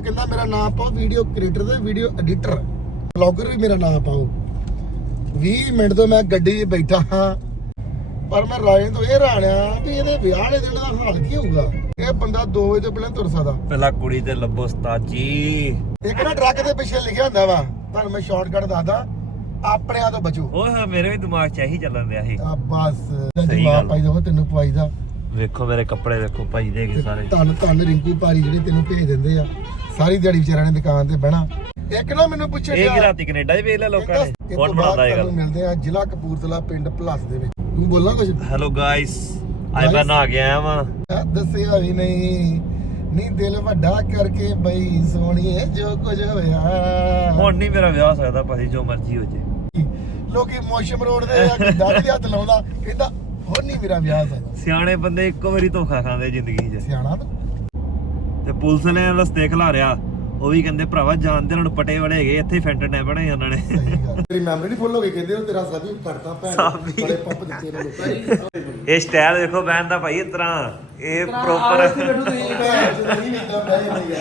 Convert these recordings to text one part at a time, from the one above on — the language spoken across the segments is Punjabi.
ਕਹਿੰਦਾ ਮੇਰਾ ਨਾਮ ਪਾਓ ਵੀਡੀਓ ਕ੍ਰੀਏਟਰ ਤੇ ਵੀਡੀਓ ਐਡੀਟਰ ਬਲੌਗਰ ਵੀ ਮੇਰਾ ਨਾਮ ਪਾਓ। 20 ਮਿੰਟ ਤੋਂ ਮੈਂ ਗੱਡੀ 'ਚ ਬੈਠਾ ਹਾਂ। ਪਰ ਮੈਂ ਰਾਏ ਤੋਂ ਇਹ ਰਾਣਿਆ ਵੀ ਇਹਦੇ ਵਿਆਹ ਵਾਲੇ ਦਿਨ ਦਾ ਹਾਲ ਕੀ ਹੋਊਗਾ? ਇਹ ਬੰਦਾ 2 ਵਜੇ ਤੋਂ ਪਹਿਲਾਂ ਤੁਰ ਸਕਦਾ। ਪਹਿਲਾਂ ਕੁੜੀ ਤੇ ਲੱਭੋ ਉਸਤਾਦ ਜੀ ਇੱਕ ਨਾ ਟਰੱਕ ਦੇ ਪਿੱਛੇ ਲਿਖਿਆ ਹੁੰਦਾ ਵਾ। ਤੁਹਾਨੂੰ ਮੈਂ ਸ਼ਾਰਟਕਟ ਦੱਸਦਾ। ਆਪਣਿਆਂ ਤੋਂ ਬਚੋ। ਓਏ ਹੋਏ ਮੇਰੇ ਵੀ ਦਿਮਾਗ 'ਚ ਇਹੀ ਚੱਲਣ ਰਿਹਾ ਸੀ। ਆ ਬਸ। ਸਹੀ ਜਵਾਬ ਗੱਲ। ਪਾਈ ਦੋ ਤੈਨੂੰ ਪਵਾਈਦਾ ਵੇਖੋ ਮੇਰੇ ਕੱਪੜੇ ਵੇਖੋ ਭਾਈ ਦੇ ਕੇ ਸਾਰੇ। ਧੰਨ ਧੰਨ ਰਿੰਕੂ ਭਾਰੀ ਜਿਹੜੇ ਤੈਨੂੰ ਭੇਜ ਦਿੰਦੇ ਆ। ਸਾਰੀ ਦਿਹਾੜੀ ਵਿਚਾਰਿਆਂ ਨੇ ਦੁਕਾਨ ਤੇ ਬਹਿਣਾ। ਇੱਕ ਨਾ ਮੈਨੂੰ ਪੁੱਛੇ ਇਹ ਕੀ ਰਾਤੀ ਕੈਨੇਡਾ 'ਚ ਵੇਖ ਲਿਆ ਲੋਕਾਂ ਨੇ? ਕੌਣ ਬਣਾਉਂਦਾ ਇਹ ਗੱਲ। ਮਿਲਦੇ ਆ ਜ਼ਿਲ੍ਹਾ ਕਪੂਰਥਲਾ ਪਿੰਡ ਭਲੱਸ ਦੇ ਵਿੱਚ। ਤੂੰ ਬੋਲਣਾ ਕੁਝ ਹੈਲੋ ਗਾਇਸ ਅੱਜ ਮੈਂ ਨਹਾ ਗਿਆ ਵਾਂ। ਦੱਸਿਆ ਵੀ ਨਹੀਂ। ਨਹੀਂ ਦਿਲ ਵੱਡਾ ਕਰਕੇ ਬਈ ਸੋਹਣੀਏ ਜੋ ਕੁਝ ਹੋਇਆ। ਹੁਣ ਨਹੀਂ ਮੇਰਾ ਵਿਆਹ ਹੋ ਸਕਦਾ ਭਾਜੀ ਜੋ ਮਰਜ਼ੀ ਹੋ ਜੇ। ਲੋਕੀ ਮੋਸ਼ਮ ਰੋਡ ਦੇ ਆ ਕਿ ਦਾੜੀ ਹੱਥ ਲਾਉਂਦਾ ਕਹਿੰਦਾ ਹੁਣ ਨਹੀਂ ਮੇਰਾ ਵਿਆਹ ਸਕਦਾ ਸਿਆਣੇ ਬੰਦੇ ਇੱਕੋ ਵਾਰੀ ਧੋਖਾ ਖਾਂਦੇ ਜ਼ਿੰਦਗੀ 'ਚ। ਸਿਆਣਾ ਤੂੰ। ਤੇ ਪੁਲਿਸ ਨੇ ਰਸਤੇ ਖਿਲਾਰਿਆ। ਉਹ ਵੀ ਕਹਿੰਦੇ ਭਰਾਵਾ ਜਾਣਦੇ ਹੁਣ ਪਟੇ ਵਾਲੇ ਹੈਗੇ ਇੱਥੇ ਫੈਂਟਨ ਨੇ ਬਣੇ ਉਹਨਾਂ ਨੇ। ਸਹੀ ਗੱਲ। ਤੇਰੀ ਮੈਮਰੀ ਨਹੀਂ ਫੁੱਲ ਹੋ ਗਈ ਕਹਿੰਦੇ ਉਹ ਤੇਰਾ ਸਾਬੀ ਕੱਟਦਾ ਭੈਣ। ਬੜੇ ਪੰਪ ਦਿੱਤੇ ਨੇ ਲੋਕਾਂ ਨੇ। ਇਹ ਸਟਾਈਲ ਦੇਖੋ ਬੈਨ ਦਾ ਭਾਈ ਇਸ ਤਰ੍ਹਾਂ। ਇਹ ਪ੍ਰੋਪਰ ਭੈਣ ਚੋਦ ਨਹੀਂ ਏਦਾਂ ਬਹਿ ਜਾਂਦੀ ਆ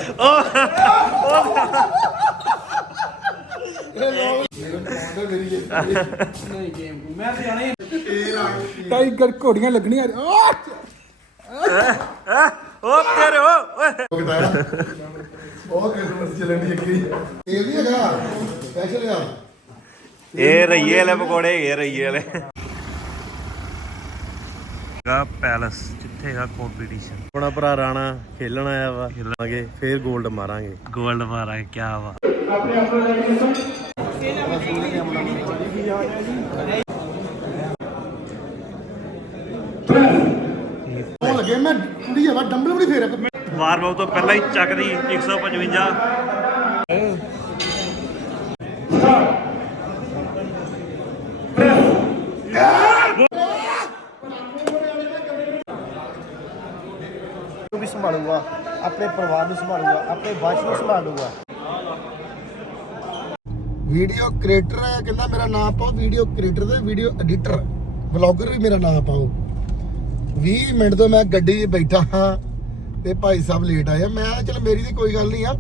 ਇਹ ਲੋਕ ਮੇਰੇ ਇਹ ਟਾਈਗਰ ਘੋੜੀਆਂ ਲੱਗਣੀਆਂ। ਉਹ ਤੇਰੇ ਓਏ। ਉਹ ਕਿਸਮਤ ਚੱਲਣ ਦੀ ਅੱਗੀ ਇਹ ਵੀ ਹੈਗਾ। ਸਪੈਸ਼ਲ ਆ। ਇਹ ਰਈਏ ਵਾਲੇ ਪਕੌੜੇ ਹੈਗੇ ਰਈਏ ਵਾਲੇ। ਗਾ ਪੈਲਸ ਜਿੱਥੇ ਹੈਗਾ ਕੰਪੀਟੀਸ਼ਨ ਆਪਣਾ ਭਰਾ ਰਾਣਾ ਖੇਲਣ ਆਇਆ ਵਾ। ਖੇਲਾਂਗੇ ਫੇਰ 골ਡ ਮਾਰਾਂਗੇ 골ਡ ਮਾਰਾਂਗੇ ਕੀ ਵਾ ਉਹ ਲੱਗੇ ਮੈਂ ਕੁੜੀ ਆ ਡੰਬਲ ਵੀ ਨੀ ਫੇਰਿਆ ਵਾਰਮ ਤੋਂ ਪਹਿਲਾਂ ਹੀ ਚੱਕਦੀ 155 ਨੂੰ ਵੀ ਸੰਭਾਲੂਗਾ, ਆਪਣੇ ਪਰਿਵਾਰ ਨੂੰ ਸੰਭਾਲੂਗਾ, ਆਪਣੇ ਵੰਸ਼ ਨੂੰ ਸੰਭਾਲੂਗਾ। ਵੀਡੀਓ ਕ੍ਰੀਏਟਰ ਕਹਿੰਦਾ ਮੇਰਾ ਨਾਮ ਪਾਓ ਵੀਡੀਓ ਕ੍ਰੀਏਟਰ ਤੇ ਵੀਡੀਓ ਐਡੀਟਰ ਵਲੌਗਰ ਵੀ ਮੇਰਾ ਨਾਮ ਪਾਓ। 20 ਮਿੰਟ ਤੋਂ ਮੈਂ ਗੱਡੀ 'ਚ ਬੈਠਾ ਹਾਂ ਤੇ ਭਾਈ ਸਾਹਿਬ ਲੇਟ ਆਏ ਆ। ਮੈਂ ਕਿਹਾ, ਚਲ ਮੇਰੀ ਦੀ ਕੋਈ ਗੱਲ ਨਹੀਂ ਆ।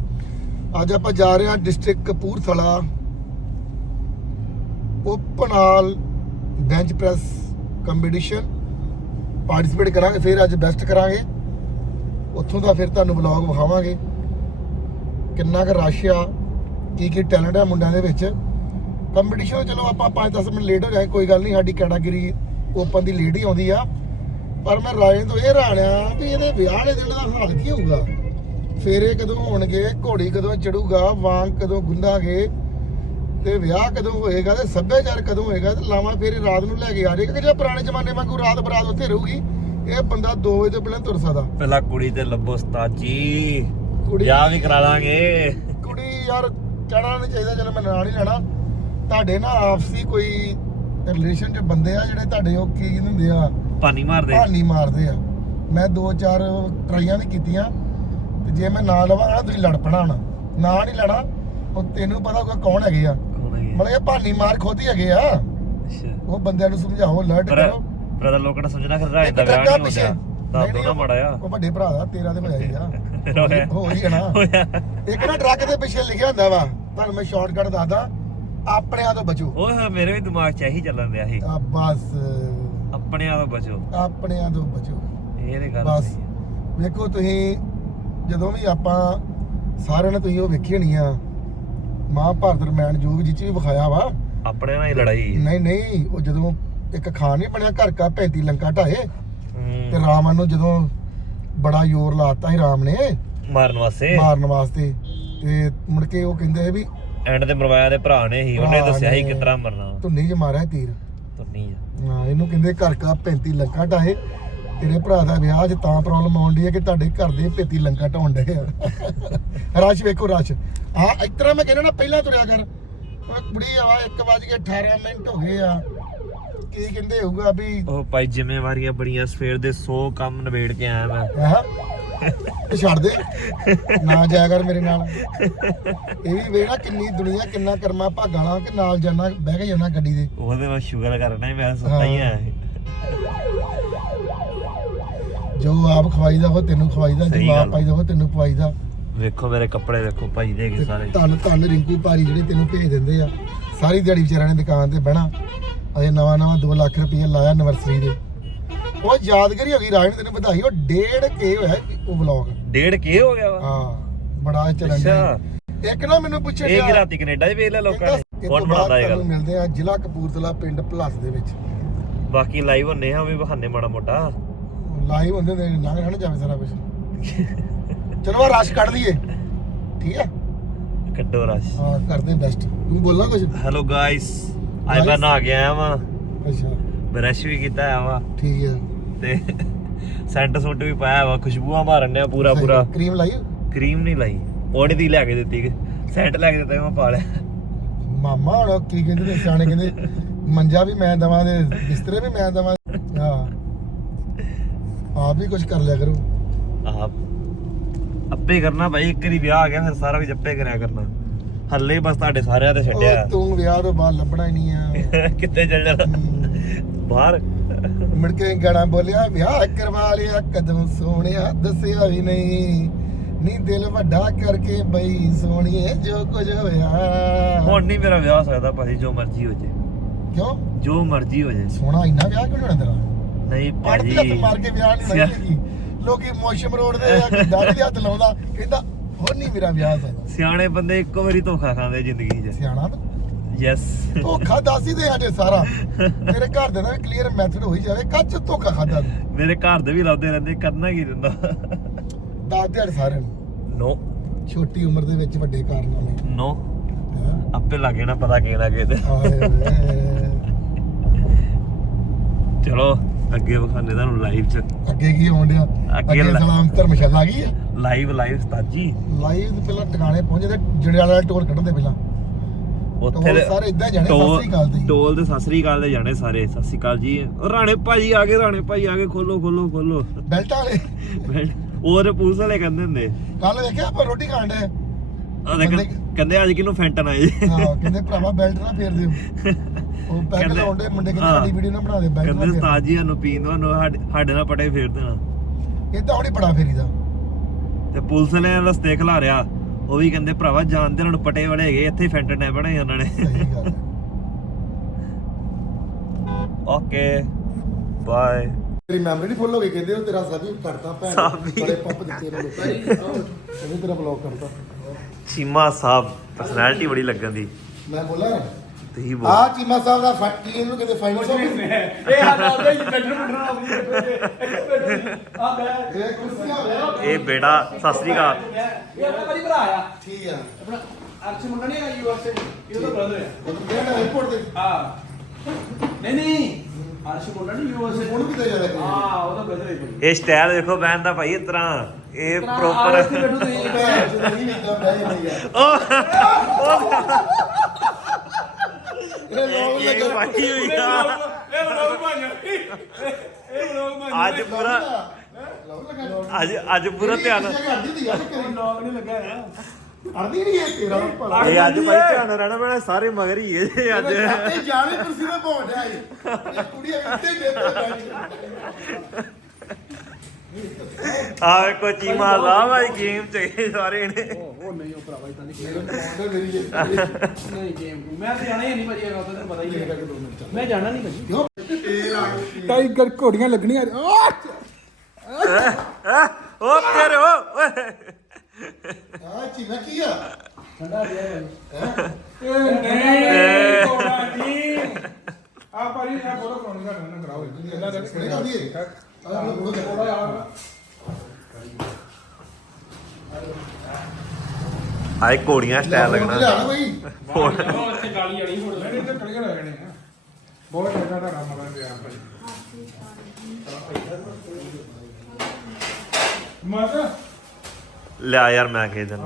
ਅੱਜ ਆਪਾਂ ਜਾ ਰਹੇ ਹਾਂ district Kapurthala. Open all bench press competition participate ਕਰਾਂਗੇ, ਫਿਰ ਅੱਜ ਬੈਸਟ ਕਰਾਂਗੇ। ਉੱਥੋਂ ਦਾ ਫਿਰ ਤੁਹਾਨੂੰ ਵਲੌਗ ਵਿਖਾਵਾਂਗੇ। ਕਿੰਨਾ ਕੁ ਰਸ਼ ਆ। ਕੀ ਕੀ ਟੈਲੈਂਟ ਆ ਮੁੰਡਿਆਂ ਦੇ ਵਿੱਚ। ਕੰਪੀਟੀਸ਼ਨ ਚਲੋ ਆਪਾਂ 5-10 ਮਿੰਟ ਲੇਟ ਹੋ ਜਾਏ ਕੋਈ ਗੱਲ ਨਹੀਂ ਸਾਡੀ ਕੈਟਾਗਰੀ ਓਪਨ ਦੀ ਲੇਟ ਹੀ ਆਉਂਦੀ ਆ। ਪਰ ਮੈਂ ਰਾਏ ਤੋਂ ਇਹ ਰਾਣਿਆ ਵੀ ਇਹਦੇ ਵਿਆਹ ਵਾਲੇ ਦਿਨ ਦਾ ਹਾਲ ਕੀ ਹੋਊਗਾ? ਫੇਰੇ ਕਦੋਂ ਹੋਣਗੇ ਘੋੜੀ ਕਦੋਂ ਚੜੂਗਾ ਵਾਂਗ ਕਦੋਂ ਗੁੰਦਾਂਗੇ ਤੇ ਵਿਆਹ ਕਦੋਂ ਹੋਏਗਾ ਤੇ ਸੱਭਿਆਚਾਰ ਕਦੋਂ ਹੋਏਗਾ ਤੇ ਲਾਵਾਂ ਫੇਰੇ ਰਾਤ ਨੂੰ ਲੈ ਕੇ ਆ ਜਾਏਗਾ ਕਿ ਜਿਹੜਾ ਪੁਰਾਣੇ ਜ਼ਮਾਨੇ ਵਾਂਗੂ ਰਾਤ ਬਰਾਤ ਉੱਥੇ ਰਹੂਗੀ ਇਹ ਬੰਦਾ 2 ਵਜੇ ਤੋਂ ਪਹਿਲਾਂ ਤੁਰ ਸਕਦਾ। ਪਹਿਲਾਂ ਕੁੜੀ ਤੇ ਲੱਭੋ ਉਸਤਾਦ ਜੀ। ਕੁੜੀ ਵਿਆਹ ਵੀ ਕਰਾ ਲਾਂਗੇ। ਕੁੜੀ ਯਾਰ ਕਹਿਣਾ ਨਹੀਂ ਚਾਹੀਦਾ ਚਲੋ ਮੈਂ ਨਾਂ ਨਹੀਂ ਲੈਣਾ ਤੁਹਾਡੇ ਨਾ ਆਪਸੀ ਕੋਈ ਰਿਲੇਸ਼ਨ ਚ ਬੰਦੇ ਆ ਜਿਹੜੇ ਤੁਹਾਡੇ ਉਹ ਕੀ ਕਹਿੰਦੇ ਹੁੰਦੇ ਆ? ਪਾਣੀ ਮਾਰਦੇ। ਹਾਨੀ ਮਾਰਦੇ ਆ। ਮੈਂ ਦੋ ਚਾਰ ਟਰਾਈਆਂ ਵੀ ਕੀਤੀਆਂ। ਤੇ ਜੇ ਮੈਂ ਨਾਂ ਲਵਾਂ ਨਾ ਤੁਸੀਂ ਲੜ ਪਣਾ ਨਾ ਨਾਂ ਨਹੀਂ ਲੈਣਾ ਉਹ ਤੈਨੂੰ ਪਤਾ ਹੋਊਗਾ ਕੌਣ ਹੈਗੇ ਆ। ਮਤਲਬ ਇਹ ਭਾਨੀ ਮਾਰ ਖੁਦ ਹੀ ਹੈਗੇ ਆ। ਉਹ ਬੰਦਿਆਂ ਨੂੰ ਸਮਝਾਓ ਪਰ ਕਰੋ। ਬ੍ਰਦਰ ਲੋਕਾਂ ਨੇ ਸਮਝਣਾ ਖਰਾ ਇੱਕ ਦਾ ਵਿਆਹ ਨਹੀਂ ਨਹੀਂ, ਤਾਂ ਨਹੀਂ, ਨਾ ਮੜਾ ਆ। ਉਹ ਵੱਡੇ ਭਰਾ ਦਾ ਤੇਰਾ ਤੇ ਹੋਇਆ ਹੀ ਆ। ਹੋ ਹੀ ਜਾਣਾ। ਹੋਇਆ। ਇੱਕ ਨਾ ਟਰੱਕ ਦੇ ਪਿੱਛੇ ਲਿਖਿਆ ਹੁੰਦਾ ਵਾ ਤੁਹਾਨੂੰ ਮੈਂ ਸ਼ਾਰਟਕਟ ਦੱਸਦਾ ਆਪਣਿਆਂ ਤੋਂ ਬਚੋ। ਓਏ ਹੋਏ ਮੇਰੇ ਵੀ ਦਿਮਾਗ 'ਚ ਇਹੀ ਚੱਲਣ ਰਿਹਾ ਸੀ। ਆ ਬਸ। ਆਪਣਿਆਂ ਤੋਂ ਬਚੋ। ਆਪਣਿਆਂ ਤੋਂ ਬਚੋ। ਇਹ ਤੇ ਗੱਲ ਬਸ। ਸਹੀ ਹੈ। ਵੇਖੋ ਤੁਸੀਂ ਜਦੋਂ ਵੀ ਆਪਾਂ ਸਾਰਿਆਂ ਨੇ ਤੁਸੀਂ ਉਹ ਵੇਖੀ ਹੋਣੀ ਆ ਮਹਾਭਾਰਤ ਰਮਾਇਣ ਜੋ ਵੀ ਜਿੱਚ ਵੀ ਵਿਖਾਇਆ ਵਾ ਆਪਣੇ ਨਾਲ ਹੀ ਲੜਾਈ ਨਹੀਂ ਨਹੀਂ ਉਹ ਜਦੋਂ ਇੱਕ ਖਾਨ ਨਹੀਂ ਬਣਿਆ ਘਰ ਕਾ 35 ਲੰਕਾ ਢਾਏ ਹੂੰ, ਤੇ ਰਾਵਣ ਨੂੰ ਜਦੋਂ ਬੜਾ ਜ਼ੋਰ ਲਾਤਾ ਸੀ ਰਾਮ ਨੇ ਮਾਰਨ ਵਾਸਤੇ। ਮਾਰਨ ਵਾਸਤੇ। ਤੇ ਮੁੜ ਕੇ ਉਹ ਕਹਿੰਦੇ ਵੀ ਐਂਡ ਤੇ ਮਰਵਾਇਆ ਦੇ ਭਰਾ ਨੇ ਹੀ ਉਹਨੇ ਭਰਾ ਦੱਸਿਆ ਸੀ ਨੇ। ਕਿਤਰਾ ਮਰਨਾ ਧੁੰਨੀ 'ਚ ਮਾਰਿਆ ਤੀਰ। ਤੁੰਨੀ ਆ ਹਾਂ ਇਹਨੂੰ ਕਹਿੰਦੇ ਘਰ ਕਾ 35 ਲੰਕਾ ਢਾਏ ਤੇਰੇ ਭਰਾ ਦਾ ਵਿਆਹ 'ਚ ਤਾਂ ਪ੍ਰੋਬਲਮ ਆਉਣ ਡਈ ਹੈ ਕਿ ਤੁਹਾਡੇ ਘਰ ਦੇ 35 ਲੰਕਾ ਢਾਉਣ ਡਏ ਆ। ਰਸ਼ ਵੇਖੋ ਰਸ਼। ਹਾਂ ਇਸ ਤਰ੍ਹਾਂ ਮੈਂ ਕਹਿੰਦਾ ਨਾ ਪਹਿਲਾਂ ਤੁਰਿਆ ਕਰ। ਉਹ ਕੁੜੀ ਆਵਾ 1:18 ਮਿੰਟ ਹੋ ਗਏ ਆ। ਕੀ ਕਹਿੰਦੇ ਹੋਊਗਾ ਵੀ ਉਹ ਭਾਈ ਜ਼ਿੰਮੇਵਾਰੀਆਂ ਬੜੀਆਂ ਸਵੇਰ ਦੇ 100 ਕੰਮ ਨਿਬੇੜ ਕੇ ਆਇਆ ਮੈਂ। ਇਹ ਛੱਡ ਦੇ। ਨਾ ਜਾਇਆ ਕਰ ਮੇਰੇ ਨਾਲ। ਇਹ ਵੀ ਵੇਖ ਨਾ ਕਿੰਨੀ ਦੁਨੀਆ ਕਿੰਨਾ ਕਰਮਾ ਭਾਗਾਂ ਵਾਲਾ ਕਿ ਨਾਲ ਜਾਣਾ ਬਹਿ ਕੇ ਜਾਣਾ ਗੱਡੀ ਦੇ ਉਹਦੇ ਮੈਂ ਸ਼ੁਗਰ ਕਰਨਾ ਹੀ ਮੈਂ ਸੁੱਤਾ ਹੀ ਆ। ਜੋ ਆਪ ਖਵਾਈਦਾ ਉਹ ਤੈਨੂੰ ਖਵਾਈਦਾ ਸਹੀ ਜੋ ਆਪ। ਪਾਈਦਾ ਉਹ ਤੈਨੂੰ ਪਵਾਈਦਾ। ਵੇਖੋ ਮੇਰੇ ਕੱਪੜੇ ਵੇਖੋ ਭਾਈ ਦੇ ਕੇ ਸਾਰੇ। ਧੰਨ ਧੰਨ ਰਿੰਕੂ ਭਾਰੀ ਜਿਹੜੇ ਤੈਨੂੰ ਭੇਜ ਦਿੰਦੇ ਆ। ਸਾਰੀ ਦਿਹਾੜੀ ਵਿਚਾਰਿਆਂ ਨੇ ਦੁਕਾਨ ਤੇ ਬਹਿਣਾ। ਅਜੇ ਨਵਾਂ ਨਵਾਂ 2 ਲੱਖ ਰੁਪਏ ਲਾਇਆ ਐਨਵਰਸਰੀ ਦੇ। ਉਹ ਯਾਦਗਾਰੀ ਹੋ ਗਈ ਰਾਜ ਨੇ ਤੈਨੂੰ ਵਧਾਈ ਉਹ ਡੇਢ ਕੇ ਹੋਇਆ ਉਹ ਵਲੌਗ ਡੇਢ ਕੇ ਹੋ ਗਿਆ ਵਾ? ਹਾਂ ਬੜਾ ਚੱਲਣ ਡਿਆ। ਇੱਕ ਨਾ ਮੈਨੂੰ ਪੁੱਛਿਆ ਇਹ ਰਾਤੀ ਕੈਨੇਡਾ 'ਚ ਵੇਖ ਲਿਆ ਲੋਕਾਂ ਨੇ? ਕੌਣ ਬਣਾਉਂਦਾ ਇਹ ਗੱਲ? ਮਿਲਦੇ ਆ ਜ਼ਿਲ੍ਹਾ ਕਪੂਰਥਲਾ ਪਿੰਡ ਭਲੱਸ ਦੇ ਵਿੱਚ। ਬਾਕੀ ਲਾਈਵ ਹੁੰਨੇ ਆ ਵੀ ਬਹਾਨੇ ਮਾੜਾ ਮੋਟਾ। ਲਾਈਵ ਹੁੰਦੇ ਨੇ ਲੰਘ ਰਹਿਣ ਜਾਵੇ ਸਾਰਾ ਕੁਝ ਚਲੋ ਆ ਰਸ਼ ਕੱਢ ਲਈਏ। ਠੀਕ ਆ? ਕੱਢੋ ਰਸ਼ ਹਾਂ ਕਰਦੇ ਬੈਸਟ ਤੂੰ ਬੋਲਣਾ ਕੁਝ ਹੈਲੋ ਗਾਇਸ ਅੱਜ ਮੈਂ ਨਹਾ ਕੇ ਆਇਆ ਵਾਂ। ਅੱਛਾ। ਬਰਸ਼ ਵੀ ਕੀਤਾ ਆਇਆ ਵਾਂ। ਠੀਕ ਆ। ਤੇ ਸੈਂਟ ਸੁੰਟ ਵੀ ਪਾਇਆ ਵਾ ਖੁਸ਼ਬੂਆਂ ਮਾਰਨ ਡਿਆ ਪੂਰਾ ਪੂਰਾ। ਕਰੀਮ ਲਾਈ? ਕਰੀਮ ਨਹੀਂ ਲਾਈ ਪੌੜੀ ਦੀ ਲੈ ਕੇ ਦਿੱਤੀ ਸੈਂਟ ਲੈ ਕੇ ਦਿੱਤਾ ਮੈਂ ਪਾ ਲਿਆ। ਮਾਮਾ ਹੁਣ ਕੀ ਕਹਿੰਦੇ ਨੇ ਸਿਆਣੇ ਕਹਿੰਦੇ ਮੰਜਾ ਵੀ ਮੈਂ ਦਵਾਂ ਦੇ ਬਿਸਤਰੇ ਵੀ ਮੈਂ ਦਵਾਂ। ਹਾਂ। ਆਪ ਵੀ ਕੁਝ ਕਰ ਲਿਆ ਕਰੋ। ਆਪ। ਅੱਪੇ ਕਰਨਾ ਭਾਈ ਇੱਕ ਵਾਰੀ ਵਿਆਹ ਆ ਗਿਆ ਫਿਰ ਸਾਰਾ ਕੁਝ ਅੱਪੇ ਕਰਿਆ ਕਰਨਾ। ਹੱਲੇ ਬਸ ਤੁਹਾਡੇ ਸਾਰਿਆਂ ਤੇ ਛੱਡਿਆ। ਤੂੰ ਵਿਆਹ ਤੋਂ ਬਾਅਦ ਲੱਭਣਾ ਹੀ ਨਹੀਂ ਆ। ਕਿੱਥੇ ਚੱਲ ਜਾਣਾ? ਬਾਹਰ। ਮੁੜ ਕੇ ਗਾਣਾ ਬੋਲਿਆ ਵਿਆਹ ਕਰਵਾ ਲਿਆ ਕਦਮ ਸੋਹਣਿਆ ਦੱਸਿਆ ਵੀ ਨਹੀਂ। ਨੀ ਦਿਲ ਵੱਡਾ ਕਰਕੇ ਬਈ ਸੋਹਣੀਏ ਜੋ ਕੁਝ ਹੋਇਆ। ਹੁਣ ਨਹੀਂ ਮੇਰਾ ਵਿਆਹ ਹੋ ਸਕਦਾ ਭਾਜੀ ਜੋ ਮਰਜ਼ੀ ਹੋ ਜੇ। ਕਿਉਂ? ਜੋ ਮਰਜ਼ੀ ਹੋ ਜੇ। ਸੋਹਣਾ ਇੰਨਾ ਵਿਆਹ ਕਿਉਂ ਨਹੀਂ ਹੋਣਾ ਤੇਰਾ? ਨਹੀਂ ਪੜਦੀ ਭਾਜੀ। ਹੱਥ ਮਾਰ ਕੇ ਵਿਆਹ ਨਹੀਂ ਹੋਣਾ ਕੀ ਲੋਕੀ ਮੋਸ਼ਮ ਰੋਡ ਦੇ ਆ ਦਾੜੀ ਦੇ ਹੱਥ ਲਾਉਂਦਾ ਕਹਿੰਦਾ ਹੁਣ ਨਹੀਂ ਮੇਰਾ ਵਿਆਹ ਸਕਦਾ। ਸਿਆਣੇ ਬੰਦੇ ਇੱਕੋ ਵਾਰੀ ਧੋਖਾ ਖਾਂਦੇ ਜ਼ਿੰਦਗੀ 'ਚ। ਸਿਆਣਾ ਤੂੰ ਯੈਸ ਧੋਖਾ ਦੱਸ ਹੀ ਦੇ ਸਾਡੇ ਸਾਰਾ। ਤੇਰੇ ਘਰ ਦੇ ਦਾ ਵੀ ਕਲੀਅਰ ਮੈਥਡ ਹੋਈ ਜਾਵੇ ਕੱਚ ਧੋਖਾ ਖਾਦਾ ਮੇਰੇ ਘਰ ਦੇ ਵੀ ਲਾਉਂਦੇ ਰਹਿੰਦੇ ਕਰਨਾ ਕੀ ਦਿੰਦਾ? ਦੱਸ ਦਿਹਾੜ ਸਾਰਿਆਂ ਨੂੰ। ਨੋ ਛੋਟੀ ਉਮਰ ਦੇ ਵਿੱਚ ਵੱਡੇ ਕਾਰਨਾਮੇ। ਨੋ? ਆਪੇ ਲੱਗੇ ਨਾ ਪਤਾ ਕਿਹੜਾ ਕਿਤੇ। ਚਲੋ ਅੱਗੇ ਵਿਖਾਣੇ ਤੁਹਾਨੂੰ ਲਾਈਵ 'ਚ। ਅੱਗੇ ਕੀ ਹੋਣ ਡਿਆ? ਅੱਗੇ ਸਲਾਮ ਧਰਮਸ਼ਾਲਾ ਆ ਗਈ ਹੈ ਲਾਈਵ ਲਾਈਵ ਸਤਾਜੀ ਲਾਈਵ ਪਹਿਲਾਂ ਟਿਕਾਣੇ ਪਹੁੰਚੇ ਤੇ ਜੜਿਆਲਾ ਵਾਲਾ ਟੋਲ ਕੱਢਦੇ ਪਹਿਲਾਂ। ਉੱਥੇ ਟੋਲ ਸਾਰੇ ਇਦਾਂ ਜਾਣੇ ਸਤਿ ਸ੍ਰੀ ਅਕਾਲ ਦੀ ਟੋਲ ਤੇ ਸਤਿ ਸ੍ਰੀ ਅਕਾਲ ਦੇ ਜਾਣੇ ਸਾਰੇ ਸਤਿ ਸ੍ਰੀ ਅਕਾਲ ਜੀ। ਰਾਣੇ ਭਾਜੀ ਆ ਗਏ ਰਾਣੇ ਭਾਜੀ ਆ ਗਏ ਖੋਲੋ ਖੋਲੋ ਖੋਲੋ। ਬੈਲਟਾਂ ਵਾਲੇ। ਉਹਦੇ ਪੁਲਿਸ ਵਾਲੇ ਕਹਿੰਦੇ ਹੁੰਦੇ। ਕੱਲ ਵੇਖਿਆ ਆਪਾਂ ਰੋਟੀ ਖਾਣ ਡਏ? ਉਹ ਦੇਖ ਕਹਿੰਦੇ ਅੱਜ ਕਿਨੂੰ ਫੈਂਟਨ ਆਏ ਜੀ। ਹਾਂ ਕਹਿੰਦੇ ਭਰਾਵਾ ਬੈਲਟ ਨਾ ਫੇਰ ਦਿਓ। ਉਹ ਕਹਿੰਦੇ- ਲਾਉਂਦੇ ਮੁੰਡੇ ਕਹਿੰਦੇ ਹਾਂ। ਸਾਡੀ ਵੀਡੀਓ ਨਾ ਬਣਾ ਦੇ ਬੈਲਟ ਕਹਿੰਦੇ ਨਾ ਫੇਰ। ਉਸਤਾਦ ਜੀ ਸਾਨੂੰ ਪੀਣ ਦੋ ਸਾਨੂੰ ਸਾਡੇ ਸਾਡੇ ਨਾਲ ਪਟੇ ਫੇਰ ਦੇਣਾ। ਇਦਾਂ ਹੁਣੀ ਬੜਾ ਫੇਰੀਦਾ ਤੇ ਪੁਲਿਸ ਨੇ ਰਸਤੇ ਖਲਾ ਰਿਆ ਉਹ ਵੀ ਕਹਿੰਦੇ ਭਰਾਵਾ ਜਾਣਦੇ ਹੁਣ ਪਟੇ ਵਾਲੇ ਹੈਗੇ ਇੱਥੇ ਫੈਂਟਨ ਨੇ ਬਣੇ ਉਹਨਾਂ ਨੇ। ਸਹੀ ਗੱਲ। Okay bye. ਤੇਰੀ ਮੈਮਰੀ ਨਹੀਂ ਫੁੱਲ ਹੋ ਗਈ ਕਹਿੰਦੇ ਉਹ ਤੇਰਾ ਸਾਬੀ ਕੱਟਦਾ ਭੈਣ। ਬੜੇ ਪੰਪ ਦਿੱਤੇ ਨੇ ਲੋਕਾਂ ਨੇ। ਉਹ ਤੇਰਾ ਬਲੌਗ ਕਰਦਾ ਚੀਮਾ ਸਾਹਿਬ ਪਰਸਨੈਲਿਟੀ ਬੜੀ ਲੱਗਣ ਦੀ। ਮੈਂ ਬੋਲਾਂ? ਤੁਸੀਂ ਬੋਲ। ਆ ਚੀਮਾ ਸਾਹਿਬ ਦਾ ਫੱਟੀ ਇਹਨੂੰ ਕਿਤੇ ਫਾਈਨਲ ਸਾਹਿਬ ਇਹ ਸਾਡਾ ਉਹਦੇ ਹੀ ਬੈਠਣ ਬੈਠਣਾ ਆਪਣੀ ਆ ਬੈ। ਇਹ ਕੁਰਸੀਆਂ ਹੋਇਆ ਇਹ ਬੇਟਾ ਸਤਿ ਸ੍ਰੀ ਅਕਾਲ। ਇਹ ਆਪਣਾ ਭਾਜੀ ਭਰਾ ਆ। ਠੀਕ ਆ। ਆਪਣਾ ਅਰਸ਼ ਮੁੰਡਾ ਨਹੀਂ ਹੈਗਾ ਯੂਐਸਏ ਇਹ ਉਹਦਾ ਬ੍ਰਦਰ ਆ। ਉਹ ਕਿਹੜਾ 에어ਪੋਰਟ ਤੇ। ਹਾਂ। ਨਹੀਂ ਨਹੀਂ। ਅਰਸ਼ ਮੁੰਡਾ ਨਹੀਂ ਯੂਐਸਏ ਉਹਨੂੰ ਕਿਤੇ ਜਾਣਾ ਕੋਈ ਹਾਂ? ਉਹਦਾ ਬ੍ਰਦਰ ਹੈ ਭਾਈ ਇਹ ਸਟਾਈਲ ਦੇਖੋ ਬੈਨ ਦਾ ਭਾਈ ਇਸ ਤਰ੍ਹਾਂ। ਇਹ ਪ੍ਰੋਪਰ ਬੈਠੋ ਤੁਸੀਂ। ਭੈਣ ਚੋਦ ਨਹੀਂ ਵੇਖਦਾ ਬਹਿ ਨਹੀਂ ਗਿਆ ਇਹ ਲੋਕ ਲੱਗਾ। ਹੋਈ ਆ। ਇਹ ਲੋਕ ਭਾਈਆਂ ਇਹ ਲੋਕ ਭਾਈਆਂ ਅੱਜ ਪੂਰਾ ਅੱਜ ਅੱਜ ਪੂਰਾ ਧਿਆਨ ਲੋਕ ਨਹੀਂ ਲੱਗਾ ਨਹੀਂ ਤੇਰਾ ਭਲਾ। ਇਹ ਅੱਜ ਭਾਈ ਧਿਆਨ ਰਹਿਣਾ ਪੈਣਾ ਸਾਰੇ ਮਗਰ ਹੀ ਇਹ ਅੱਜ ਇਹ ਜਾਣੇ ਕੁਰਸੀ ਤੇ ਬੋੜ ਰਿਹਾ ਇਹ ਕੁੜੀ ਇੱਥੇ ਹੀ ਬੈਠੀ ਬੈਠੀ। ਆ ਵੇਖੋ ਚੀਮਾ ਸਾਹਿਬ ਆ ਗੇਮ ਚ ਇਹ ਸਾਰੇ ਨੇ। ਉਹ ਨਹੀਂ ਉਹ ਭਰਾਵਾ ਇਦਾਂ ਨਹੀਂ ਮੇਰੇ ਫੋਨ ਤੇ ਮੇਰੀ ਇਹ ਨਹੀਂ ਗੇਮ ਮੈਂ ਤਾਂ ਜਾਣਾ ਹੀ ਨਹੀਂ ਭਾਜੀ ਇਹ ਗੱਲ ਤਾਂ ਤੈਨੂੰ ਪਤਾ ਹੀ ਹੈ। ਮੈਂ ਜਾਣਾ ਨਹੀਂ ਭਾਜੀ। ਇਹ ਟਾਈਗਰ ਘੋੜੀਆਂ ਲੱਗਣੀਆਂ ਓ ਤੇਰੇ ਓ ਓਏ। ਆ ਚੀਮਾ ਕੀ ਆ? ਠੰਡਾ ਰਿਹਾ ਭਾਜੀ। ਨਹੀਂ ਘੋੜਾ ਆ ਭਾਜੀ ਮੈਂ ਫੋਟੋ ਕਰਾਉਣੀ ਦਾ ਨਾ ਕਰਾਓ। ਦਾ ਕਿਹੜੇ ਕਰਦੀ ਹੈ? ਆਏ ਘੋੜੀਆਂ ਸਟਾਈਲ ਲੱਗਣਾ। ਉਹ ਇੱਥੇ ਗਾਲੀ ਵਾਲੀ ਫੋਟੋ ਨਹੀਂ ਤੇ ਕਲੀਅਰ ਹੋ ਜਾਣੇ ਆ ਬਹੁਤ ਚੰਗਾ ਦਾ ਕੰਮ ਆ ਪਿਆ ਭਾਈ। ਮਾਤਾ। ਲਿਆ ਯਾਰ ਮੈਂ ਖੇ ਦਿਨ।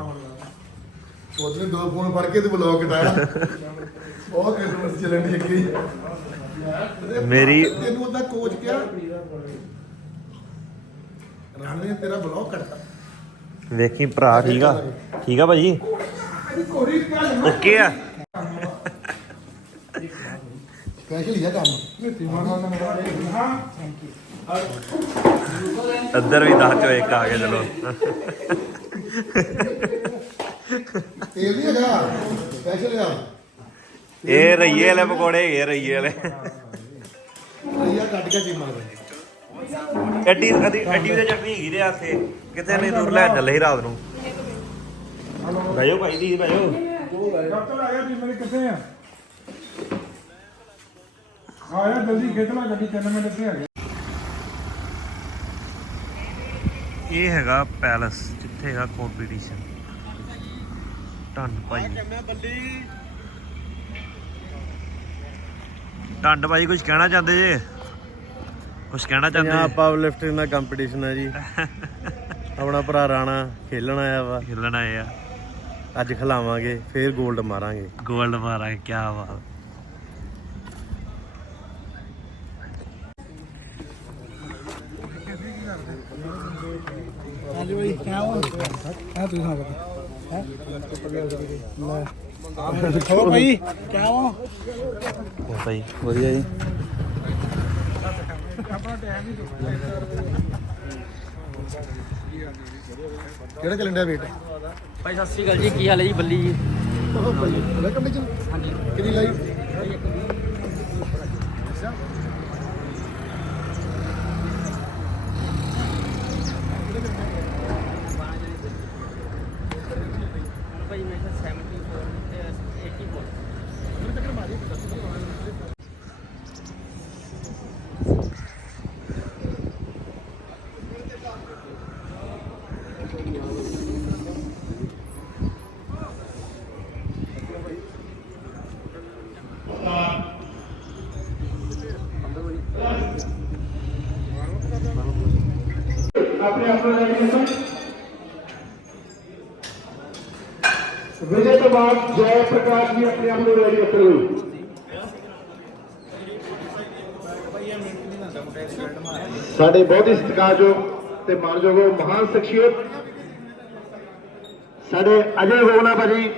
ਉਹਦੇ ਦੋ ਫੋਨ ਫੜ ਕੇ ਤੇ ਬਲੌਗ ਕਟਾਇਆ। ਉਹ ਕਿਸਮਤ ਚੱਲਣ ਦੀ ਅੱਗੇ ਮੇਰੀ ਤੈਨੂੰ ਉਹਦਾ ਕੋਚ ਕਿਹਾ? ਤੇਰਾ ਬਲੌਗ ਵੇਖੀ ਭਰਾ ਠੀਕ ਆ। ਠੀਕ ਆ ਭਾਜੀ? ਓਕੇ ਆ। ਸਪੈਸ਼ਲ ਹੀ ਆ ਕੰਮ। ਮਿੱਟੀ ਮਾਰਨਾ ਨਾ ਹਾਂ ਥੈਂਕ ਯੂ ਇੱਧਰ ਵੀ 10 ਚੋਂ ਇੱਕ ਆ ਗਿਆ ਚਲੋ। ਤੇਲ ਨਹੀਂ ਹੈਗਾ। ਸਪੈਸ਼ਲ ਆ। ਇਹ ਰਈਏ ਵਾਲੇ ਪਕੌੜੇ ਆ, ਰਈਏ ਵਾਲੇ। ਇਹ ਕੱਟ ਕੇ ਚੀਮਾ ਦੇ। ਐਡੀ ਐਡੀ ਐਡੀ ਦੀ ਚਟਨੀ ਹੈਗੀ ਦੇ ਆਥੇ ਕਿਤੇ ਨਹੀਂ ਦੂਰ ਲੈ ਚੱਲੇ ਰਾਤ ਨੂੰ। ਬੈਜੋ ਭਾਈ ਦੀ ਬੈਜੋ ਡਾਕਟਰ ਆ ਗਿਆ ਜੀ ਮੇਰੇ ਕਿੱਥੇ ਆ? ਆਇਆ ਜਲਦੀ ਲੈ ਗੱਡੀ 3 ਮਿੰਟ ਇੱਥੇ ਆ ਇਹ ਹੈਗਾ ਪੈਲਸ ਜਿੱਥੇ ਹੈਗਾ ਕੰਪੀਟੀਸ਼ਨ ਢੰਡ ਭਾਈ। ਢੰਡ ਭਾਈ ਕੁਝ ਕਹਿਣਾ ਚਾਹੁੰਦੇ ਜੇ? ਕੁਝ ਕਹਿਣਾ ਚਾਹੁੰਦੇ ਪੰਜਾਬ ਪਾਵਰ ਲਿਫਟਿੰਗ ਦਾ ਕੰਪੀਟੀਸ਼ਨ ਹੈ ਜੀ। ਆਪਣਾ ਭਰਾ ਰਾਣਾ ਖੇਲਣ ਆਇਆ ਵਾ। ਖੇਲਣ ਆਏ ਆ। ਅੱਜ ਖਿਲਾਵਾਂਗੇ ਫੇਰ 골ਡ ਮਾਰਾਂਗੇ। ਗੋਲਡ ਮਾਰਾਂਗੇ ਕੀ ਬਾਤ। ਹਾਂਜੀ ਭਾਈ ਕਿਆ ਹੋ ਹੈ ਤੁਸੀਂ ਹੈ? ਹੋਰ ਭਾਈ। ਕਿਆ ਹੋ? ਭਾਈ ਵਧੀਆ ਜੀ। ਕਿਹੜਾ ਚੱਲਣ ਡਿਆ ਵੇਟ ਭਾਈ ਸਤਿ ਸ਼੍ਰੀ ਅਕਾਲ ਜੀ। ਕੀ ਹਾਲ ਹੈ ਜੀ? ਬੱਲੀ ਜੀ। ਵੈਲਕਮ ਜੀ ਹਾਂਜੀ। ਕਿੰਨੀ ਲਾਈਵ ਭਾਈ ਮੇਰੇ ਖਿਆਲ 74 ਤੇ 84 ਆਪਣੇ ਆਪਣੇ ਰੈਡੀਸ਼ਨ ਵਿਜੇ ਤੋਂ ਬਾਅਦ ਜੈ ਪ੍ਰਕਾਸ਼ ਜੀ ਆਪਣੇ ਆਪ ਨੂੰ ਰੈਡੀ ਕਰੋ ਸਾਡੇ ਬਹੁਤ ਹੀ ਸਤਿਕਾਰਯੋਗ ਤੇ ਮਾਨਯੋਗ ਮਹਾਨ ਸ਼ਖਸੀਅਤ ਸਾਡੇ ਅਜੇ ਹੋਣਾ ਭਾਜੀ,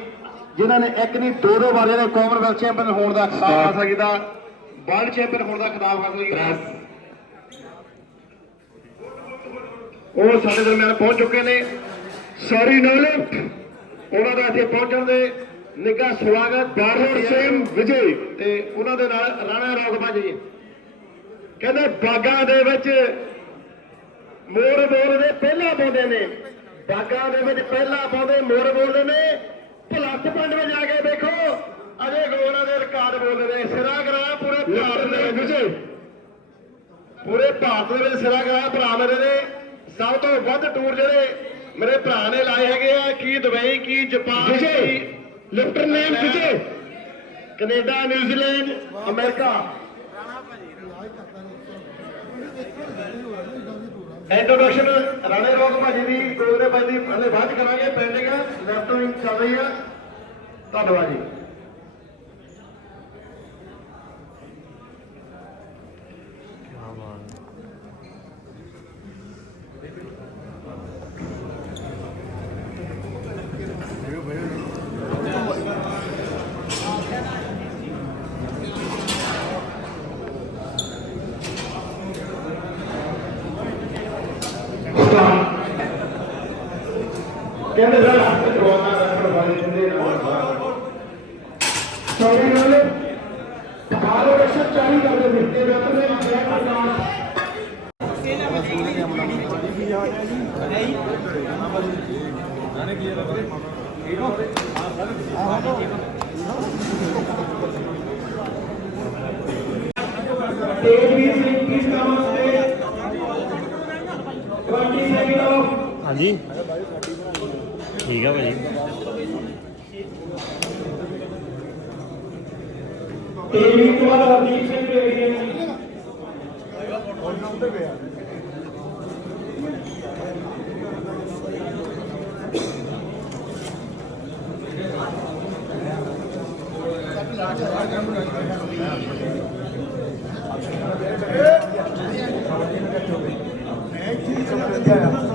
ਜਿਨ੍ਹਾਂ ਨੇ ਇੱਕ ਨਹੀਂ, ਦੋ ਦੋ ਵਾਰ ਜਿਹੜੇ ਕਾਮਨਵੈਲਥ ਚੈਂਪੀਅਨ ਹੋਣ ਦਾ ਖਿਤਾਬ ਹਾਸਲ ਕੀਤਾ, ਵਰਲਡ ਚੈਂਪੀਅਨ ਹੋਣ ਦਾ ਖਿਤਾਬ ਹਾਸਲ ਕੀਤਾ। ਉਹ ਸਾਡੇ ਦਰਮਿਆਨ ਪਹੁੰਚ ਚੁੱਕੇ ਨੇ। ਸੌਰੀ ਨਾਲ ਉਹਨਾਂ ਦਾ ਇੱਥੇ ਪਹੁੰਚਣ ਦੇ ਨਿੱਘਾ ਸਵਾਗਤ। ਬਾਰੋਂ ਸੇਮ ਵਿਜੇ ਤੇ ਉਹਨਾਂ ਦੇ ਨਾਲ ਰਾਣਾ ਰੌਗ ਭਾਜੀ। ਕਹਿੰਦੇ ਬਾਗਾਂ ਦੇ ਵਿੱਚ ਮੋਰ ਬੋਲਦੇ ਪਹਿਲਾਂ ਪਾਉਂਦੇ ਨੇ। ਬਾਗਾਂ ਦੇ ਵਿੱਚ ਪਹਿਲਾਂ ਪਾਉਂਦੇ ਮੋਰ ਬੋਲਦੇ ਨੇ। ਭਲੱਥ ਪਿੰਡ ਵਿੱਚ ਜਾ ਕੇ ਦੇਖੋ ਅਜੇ ਗੋਣਾ ਦੇ ਰਿਕਾਰਡ ਬੋਲਦੇ ਨੇ। ਸਿਰਾ ਕਰਾ ਪੂਰੇ ਭਾਰਤ ਦੇ ਵਿੱਚ। ਪੂਰੇ ਭਾਰਤ ਦੇ ਵਿੱਚ ਸਿਰਾ ਕਰਾ ਭਰਾ ਮੇਰੇ ਨੇ। ਸਭ ਤੋਂ ਵੱਧ ਟੂਰ ਜਿਹੜੇ ਮੇਰੇ ਭਰਾ ਨੇ ਲਾਏ ਹੈਗੇ ਆ ਕੀ ਦੁਬਈ ਕੀ ਜਾਪਾਨ ਕੀ lifter name Vijay. Canada New Zealand America. Introduction ਰਾਣੇ ਰੋਗ ਭਾਜੀ ਦੀ ਕੋਲੇ ਦੀ, ਹਲੇ ਬਾਅਦ ਕਰਾਂਗੇ ਪੈਂਡਿੰਗ ਲੈਫਟ ਵਿੰਗ ਚੱਲ ਰਹੀ ਆ। ਧੰਨਵਾਦ ਜੀ ਕਹਿੰਦੇ ਸਰ ਕਰੋਨਾ ਰੈਫਰ ਵਾਲੇ ਦਿੰਦੇ ਨਾਲ ਸੌਰੀ ਨਾਲ ਆਰੋ ਰਕਸ਼ਕ ਚਾਹੀ ਕਰਦੇ ਨੇ ਤੇ ਰਤਨ ਨੇ ਆਖਿਆ ਪ੍ਰਦਾਨ Tej Veer Singh please come on stage 20 second off ਹਾਂਜੀ ਠੀਕ ਆ ਭਾਜੀ ਟੀਵੀ ਤੋਂ ਬਾਅਦ 네,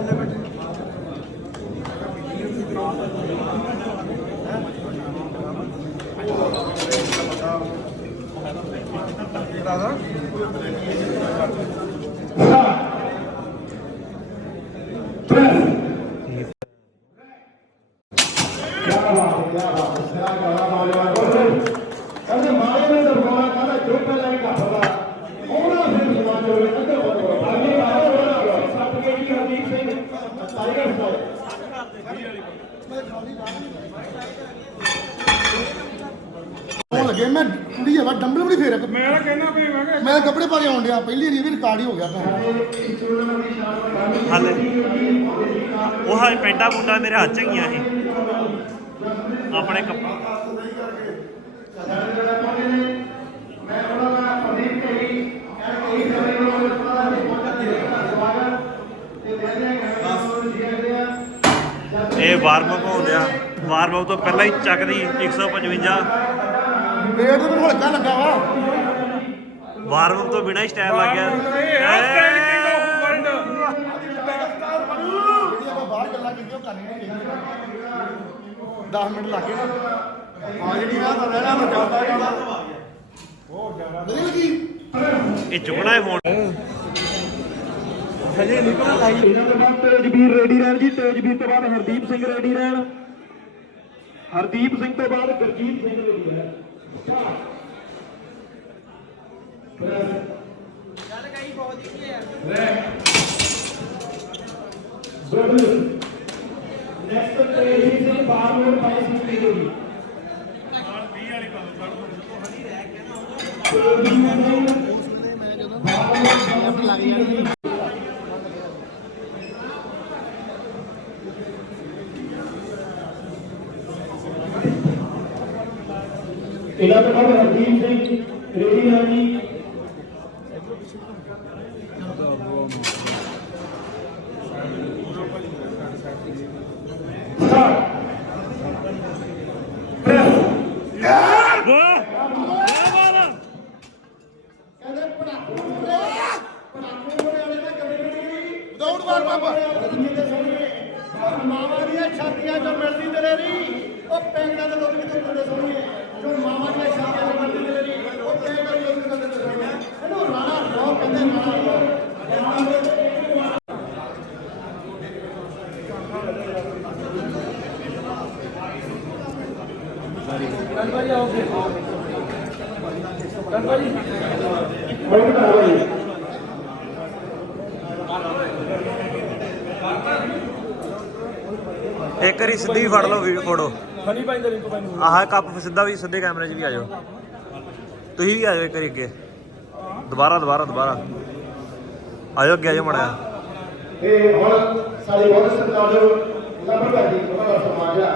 ਹੋਣ ਲੱਗੇ ਮੈਂ ਕੁੜੀ ਆ ਵਾ ਡੰਬਲ ਵੀ ਨੀ ਫੇਰਿਆ ਮੈਂ ਤਾਂ ਕਹਿਣਾ ਵੀ ਮੈਂ ਕਿਹਾ ਮੈਂ ਕੱਪੜੇ ਪਾ ਕੇ ਆਉਣ ਡਿਆ ਪਹਿਲੀ ਰੀ ਵੀ ਰਿਕਾਰਡ ਹੀ ਹੋ ਗਿਆ ਭੈਣ। ਹਾਲੇ। ਉਹ ਹਾਂ ਪੈਂਟਾ ਪੁੰਡਾ ਮੇਰੇ ਹੱਥ ਚ ਗਈਆਂ ਸੀ। ਆਪਣੇ ਕੱਪ ਇਹ ਵਾਰਮ ਅਪ ਹੋ ਗਿਆ ਵਾਰਮ ਅਪ ਤੋਂ ਪਹਿਲਾਂ ਹੀ ਚੱਕਦੀ 155 ਵੇਟ ਤਾਂ ਮੈਨੂੰ ਹਲਕਾ ਲੱਗਾ ਵਾ। ਵਾਰਮ ਅਪ ਤੋਂ ਬਿਨਾਂ ਹੀ ਸਟਾਈਲ ਲੱਗ ਗਿਆ। ਇਹ ਆ ਸਟਾਈਲ ਕਿੰਗ ਆਫ ਵਰਲਡ ਜਿਹੜੀ ਆਪਾਂ ਬਾਹਰ ਗੱਲਾਂ ਕੀਤੀਆਂ ਉਹ ਕਰਨੀ ਨਹੀਂ ਚਾਹੀਦੀ 10 ਮਿੰਟ ਲੱਗੇ ਨਾ। ਆ ਜਿਹੜੀ ਆ ਤਾਂ ਰਹਿਣਾ ਮੈਂ ਚੱਲਦਾ ਜਾਣਾ ਬਹੁਤ ਜ਼ਿਆਦਾ। ਨਹੀਂ ਲੱਗੀ ਇਹ ਚੁੱਕਣਾ ਹੈ ਫੋਨ ਇਹਨਾਂ ਤੋਂ ਬਾਅਦ ਤੇਜਵੀਰ ਰੈਡੀ ਰਹਿਣ ਜੀ। ਤੇਜਵੀਰ ਤੋਂ ਬਾਅਦ ਹਰਦੀਪ ਸਿੰਘ ਰੈਡੀ ਰਹਿਣ। ਹਰਦੀਪ ਸਿੰਘ ਤੋਂ ਬਾਅਦ ਗੁਰਜੀਤ ਸਿੰਘ ਰੈਡੀ ਰਹਿਣ। ਨੈਕਸਟ ਤੇਜਵੀਰ ਸਿੰਘ ਬਾਰਮੋਰ ਪਾਈ ਸਿੰਘ ਰੈਡੀ ਇਹਨਾਂ ਤੋਂ ਬਾਅਦ ਹਰਦੀਪ ਸਿੰਘ ਰੈਡੀ ਰਹਿਣ ਜੀ ਦੌੜ ਮਾਰ ਬਾਬਾ ਮਾਵਾਂ ਦੀਆਂ ਛਾਤੀਆਂ ਚੋਂ ਮਿਲਦੀ ਦਲੇਰੀ ਉਹ ਪੈਂਗਾਂ ਦੇ ਲੋਕ ਕਿੱਥੇ ਮਿਲਦੇ ਸੋਹਣੇ ਜੋ ਮਾਵਾਂ ਦੀਆਂ ਛਾਤੀਆਂ ਚੋਂ ਮਿਲਦੀ ਦਲੇਰੀ ਉਹ ਪੈਂਗਾਂ ਦੇ ਲੋਕ ਕਿੱਥੇ ਮਿਲਦੇ ਸੋਹਣੇ ਇਹਨੂੰ ਰਾਣਾ ਰੋ ਕਹਿੰਦੇ ਰਾਣਾ ਰੋ ਇੱਕ ਵਾਰੀ ਸਿੱਧੀ ਫੜ ਲਓ ਵੀਡੀਓ ਫੋਟੋ। ਹਣੀ ਭਾਈ ਦਾ ਲਿੰਕ ਆਹ ਕੱਪ ਸਿੱਧਾ ਵੀ ਸਿੱਧੇ ਕੈਮਰੇ 'ਚ ਵੀ ਆ ਜਾਓ। ਤੁਸੀਂ ਵੀ ਆ ਜਾਓ ਇੱਕ ਵਾਰੀ ਅੱਗੇ। ਦੁਬਾਰਾ ਦੁਬਾਰਾ ਦੁਬਾਰਾ। ਆ ਜਾਓ ਅੱਗੇ ਆ ਜਾਓ ਮੜਿਆ ਤੇ ਹੁਣ ਸਾਡੇ ਬਹੁਤ ਲੰਬੜਦਾਰ ਜੀ ਉਹਨਾਂ ਦਾ ਸਮਾਜ ਆ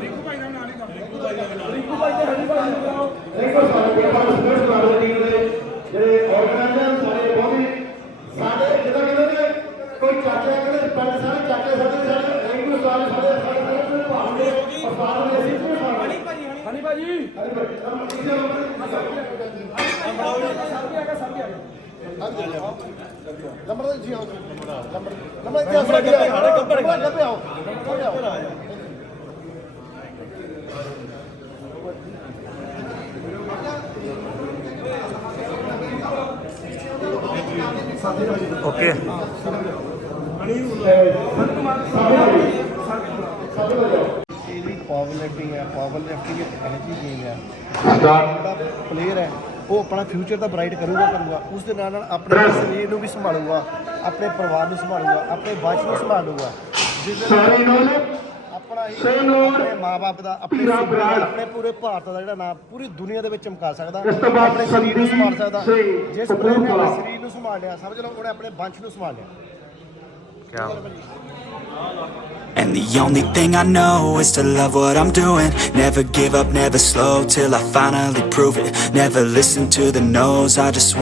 ਰਿੰਕੂ ਭਾਈ ਦਾ ਹਣੀ ਭਾਈ ਦਾ ਰਿੰਕੂ ਸਾਡੇ ਪਿੰਡਾਂ ਦੇ ਸਪੋਰਟਸ ਕਲੱਬ ਦੇ ਟੀਮ ਦੇ ਜਿਹੜੇ ਆਰਗੇਨਾਈਜ਼ਰ ਸਾਡੇ ਬਹੁਤ ਸਾਡੇ ਜਿਹਦਾ ਕਹਿੰਦੇ ਨੇ ਕੋਈ ਚਾਚਾ ਕਹਿੰਦੇ ਪਿੰਡ ਸਾਰੇ ਚਾਚੇ ਸਾਡੇ ਸਾਡੇ ਰਿੰਕੂ ਸਾਰੇ ਸਾਡੇ ਸਾਡੇ ਸਾਰੇ ਭਾਵ ਦੇ ਪ੍ਰਸਾਦ ਦੇ ਅਸੀਂ ਵੀ ਹਣੀ ਭਾਜੀ ਹਣੀ ਭਾਜੀ ਨੰਬਰ ਦੇ ਜੀ ਆਓ ਨੰਬਰ ਨੰਬਰ ਦੇ ਆਸਰਾ ਗਿਆ ਨੰਬਰ ਗੱਪੇ ਆਓ ਓਕੇ। ਇਹਦੀ ਪਾਵਰ ਲਿਫਟਿੰਗ ਹੈ ਪਾਵਰ ਲਿਫਟਿੰਗ ਇੱਕ ਇਹੋ ਜਿਹੀ ਗੇਮ ਹੈ। ਜਿਹੜਾ ਪਲੇਅਰ ਹੈ ਉਹ ਆਪਣਾ ਫਿਊਚਰ ਤਾਂ ਬ੍ਰਾਈਟ ਕਰੂਗਾ ਕਰੂਗਾ। ਉਸ ਦੇ ਨਾਲ ਨਾਲ ਆਪਣੇ ਸਰੀਰ ਨੂੰ ਵੀ ਸੰਭਾਲੂਗਾ ਆਪਣੇ ਪਰਿਵਾਰ ਨੂੰ ਸੰਭਾਲੂਗਾ ਆਪਣੇ ਵੰਸ਼ ਨੂੰ ਸੰਭਾਲੂਗਾ। ਜਿਸ ਦੇ ਨਾਲ ਆਪਣਾ ਹੀ ਆਪਣੇ ਮਾਪੇ ਦਾ ਆਪਣੇ ਪੀਰਾ ਸੂਬੇ ਦਾ। ਆਪਣੇ ਪੂਰੇ ਭਾਰਤ ਦਾ ਜਿਹੜਾ ਨਾਮ ਪੂਰੀ ਦੁਨੀਆ ਦੇ ਵਿੱਚ ਚਮਕਾ ਸਕਦਾ ਇਸ ਤੋਂ ਬਾਅਦ ਆਪਣੇ ਸਰੀਰ ਨੂੰ ਸੰਭਾਲ ਸਕਦਾ ਸਿੰਘ ਜਿਸ ਪਲੇਅਰ ਨੇ ਆਪਣੇ ਕਪੂਰਥਲਾ। ਸਰੀਰ ਨੂੰ ਸੰਭਾਲ ਲਿਆ ਸਮਝ ਲਓ ਉਹਨੇ ਆਪਣੇ ਵੰਸ਼ ਨੂੰ ਸੰਭਾਲ ਲਿਆ ਕਿਆ And the only thing I know is to love what I'm doing. Never give up, never slow till I finally prove it. Never listen to the no's, I just